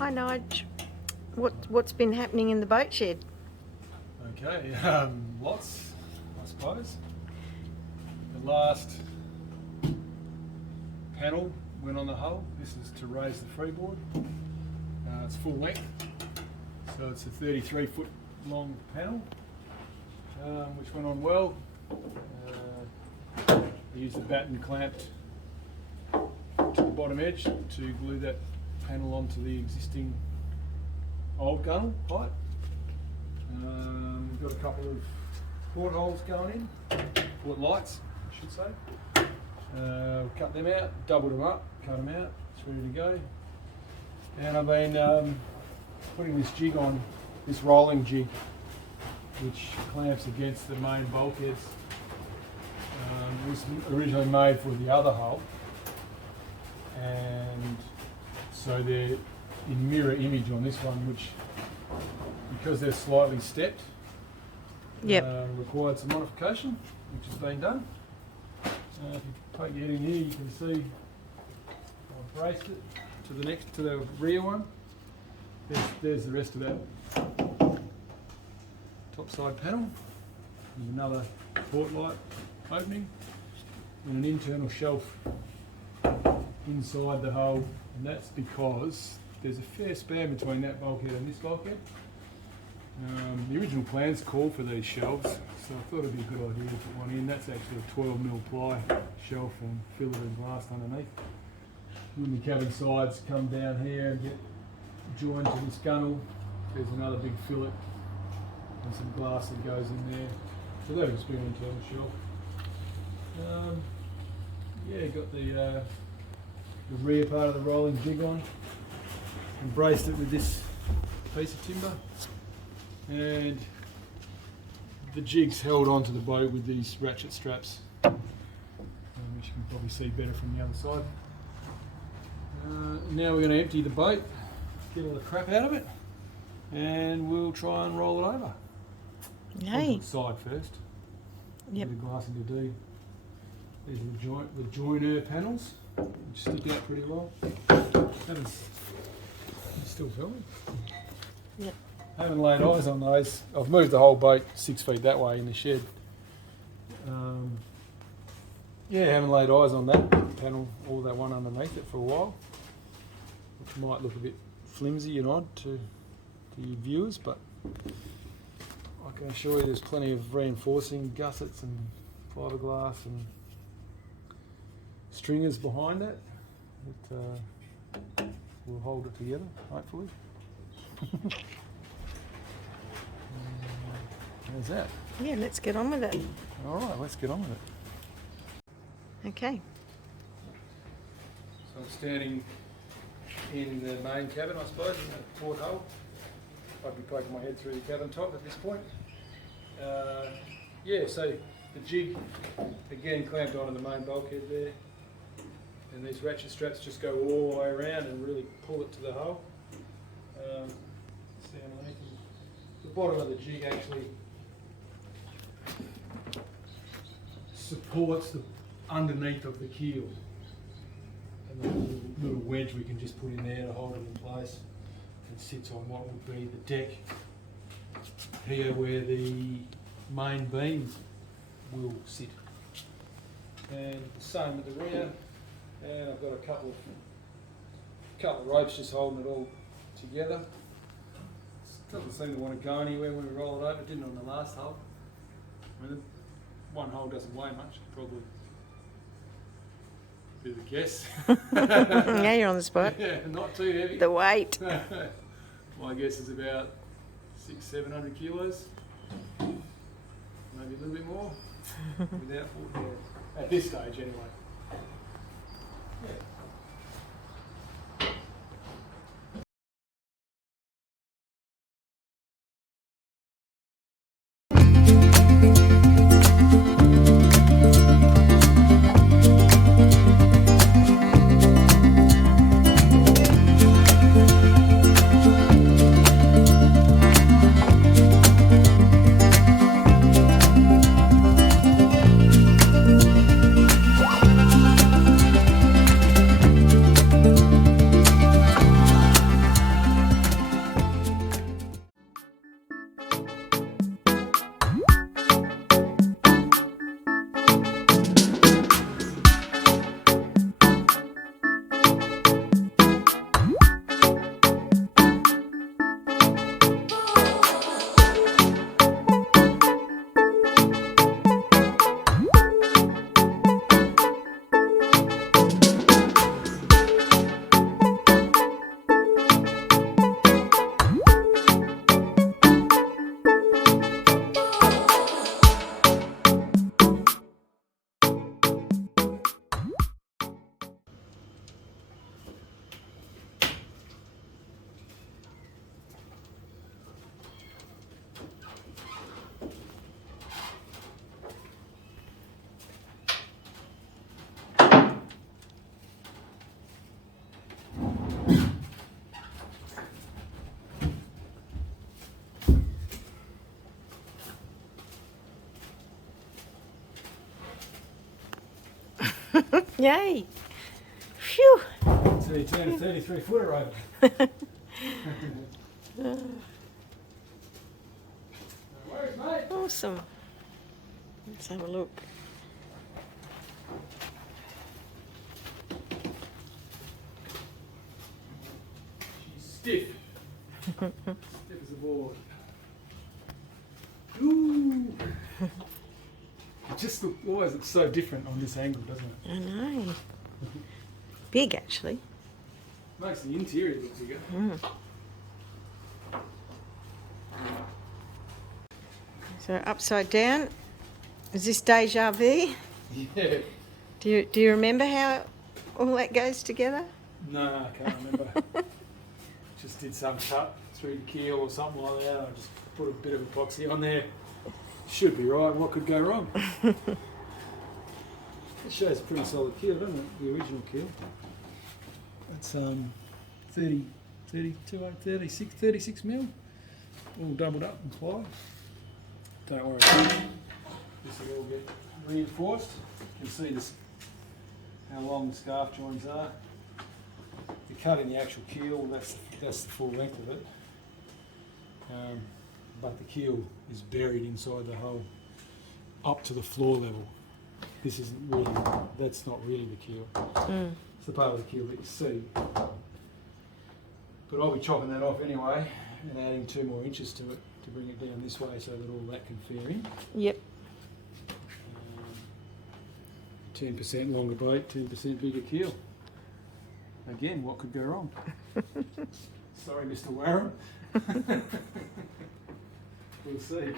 Hi Nige. What's been happening in the boat shed? Okay, lots, I suppose. The last panel went on the hull. This is to raise the freeboard. It's full length, so it's a 33-foot long panel, which went on well. I used the batten clamped to the bottom edge to glue that panel onto the existing old gunnel pipe. We've got a couple of portholes going in, port lights I should say. Cut them out, doubled them up, cut them out, it's ready to go. And I've been putting this jig on, this rolling jig, which clamps against the main bulkheads. It was originally made for the other hull, and so they're in mirror image on this one, which, because they're slightly stepped, required some modification, which has been done. If you poke your head in here, you can see I've braced it to the rear one. There's the rest of that top side panel. There's another port light opening and an internal shelf inside the hull, and that's because there's a fair span between that bulkhead and this bulkhead. The original plans called for these shelves, so I thought it'd be a good idea to put one in. That's actually a 12mm ply shelf and filleted glass underneath. When the cabin sides come down here and get joined to this gunnel, there's another big fillet and some glass that goes in there. So that'll just be an internal shelf. Got the rear part of the rolling jig on and braced it with this piece of timber, and the jig's held onto the boat with these ratchet straps, which you can probably see better from the other side. Now we're going to empty the boat, get all the crap out of it, and we'll try and roll it over. Yay. Onto the side first. Yep. With the glass into D. These are the joiner panels, which stick out pretty well. Still filming? Yep. Haven't laid eyes on those. I've moved the whole boat 6 feet that way in the shed. Haven't laid eyes on that panel or that one underneath it for a while, which might look a bit flimsy and odd to your viewers, but I can assure you there's plenty of reinforcing gussets and fiberglass and stringers behind it that will hold it together, hopefully. How's that? Yeah, let's get on with it. Alright, let's get on with it. Okay. So I'm standing in the main cabin, I suppose, in the porthole. I'd be poking my head through the cabin top at this point. So the jig, again, clamped onto the main bulkhead there. And these ratchet straps just go all the way around and really pull it to the hull. See underneath. The bottom of the jig actually supports the underneath of the keel. And the little wedge we can just put in there to hold it in place. It sits on what would be the deck here where the main beam will sit. And the same at the rear. And I've got a couple of ropes just holding it all together. It doesn't seem to want to go anywhere when we roll it over. It didn't on the last hull. I mean, one hole doesn't weigh much, probably. Bit of a guess. Now you're on the spot. Yeah, not too heavy. The weight. My guess is about 600-700 kilos. Maybe a little bit more. Without putting it at this stage anyway. Yeah. Yay! Phew! So you turn a 33 footer over. No worries, mate. Awesome. Let's have a look. She's stiff. Stiff as a board. Ooh. It just always looks so different on this angle, doesn't it? I know. Big, actually. Makes the interior look bigger. Mm. So upside down. Is this deja vu? Yeah. Do you remember how all that goes together? No, I can't remember. Just did some cut through the keel or something like that. I just put a bit of epoxy on there. Should be right. What could go wrong? It shows a pretty solid keel, doesn't it? The original keel. That's 36 mil. All doubled up and ply. Don't worry. This will all get reinforced. You can see this, how long the scarf joins are. The cut in the actual keel, that's the full length of it. But the keel is buried inside the hull up to the floor level. This isn't really, that's not really the keel. Mm. It's the part of the keel that you see. But I'll be chopping that off anyway and adding 2 more inches to it to bring it down this way so that all that can fair in. Yep. 10% longer boat, 10% bigger keel. Again, what could go wrong? Sorry, Mr. Warren. We'll see.